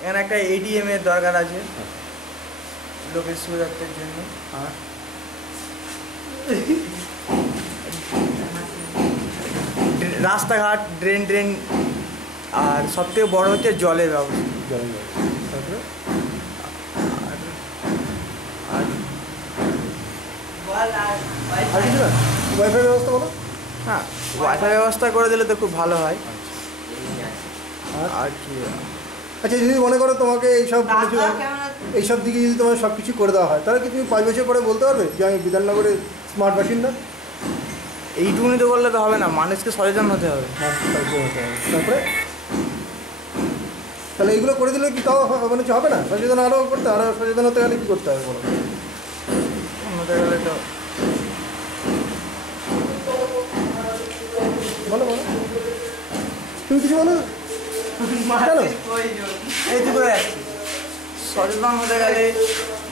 এখানে একটা এটিএম এর দরকার আছে লোকের সুবিধার্থের জন্য। আর রাস্তাঘাট, ড্রেন আর সবথেকে বড় হচ্ছে জলের ব্যবস্থা। জলের ব্যবস্থা, তারপরে আর কিছু না? ওয়াইফাই ব্যবস্থা বলো। হ্যাঁ, ওয়াইফাই ব্যবস্থা করে দিলে তো খুব ভালো হয়। আর কি, আচ্ছা যদি মনে করো তোমাকে এইসব দিকে যদি তোমার সব কিছু করে দেওয়া হয়, তাহলে কি তুমি 5 বছর পরে বলতে পারবে যে আমি বিধাননগরে স্মার্ট বাসিন্দা? এইটুকুনি তো করলে তো হবে না, মানুষকে সচেতন হতে হবে। তারপরে তাহলে এইগুলো করে দিলে কি তাও মানে হবে না? সচেতন আরও করতে, আরও সচেতন হতে গেলে কী করতে হবে বলো? হতে গেলে তো বলো বলো, তুমি কিছু বলো। কেন এইটুকু যাচ্ছি, সচেতন হতে গেলে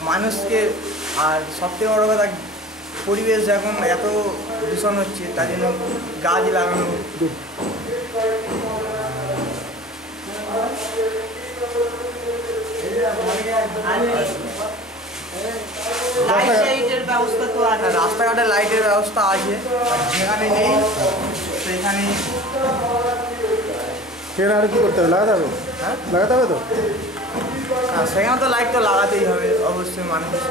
মানুষকে, আর সবথেকে বড় কথা পরিবেশ যখন এত দূষণ হচ্ছে তার জন্য গাছ লাগানো। রাস্তাঘাটে লাইটের ব্যবস্থা আছে, যেখানে নেই সেখানে। সেখানে আরও কী করতে হবে? লাগাতে হবে? হ্যাঁ, লাগাতে হবে তো। সেখানে তো লাইট তো লাগাতেই হবে অবশ্যই মানুষের।